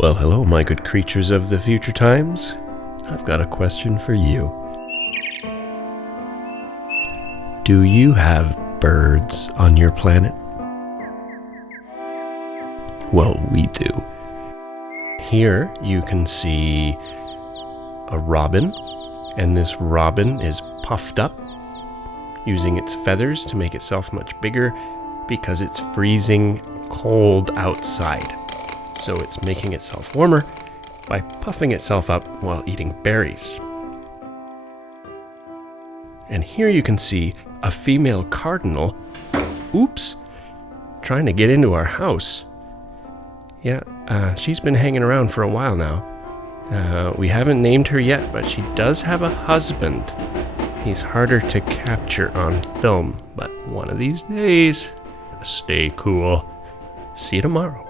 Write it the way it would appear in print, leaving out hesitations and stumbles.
Well, hello, my good creatures of the future times. I've got a question for you. Do you have birds on your planet? Well, we do. Here you can see a robin, and this robin is puffed up, using its feathers to make itself much bigger because it's freezing cold outside. So it's making itself warmer by puffing itself up while eating berries. And here you can see a female cardinal, trying to get into our house. Yeah, she's been hanging around for a while now. We haven't named her yet, but she does have a husband. He's harder to capture on film, but one of these days, stay cool. See you tomorrow.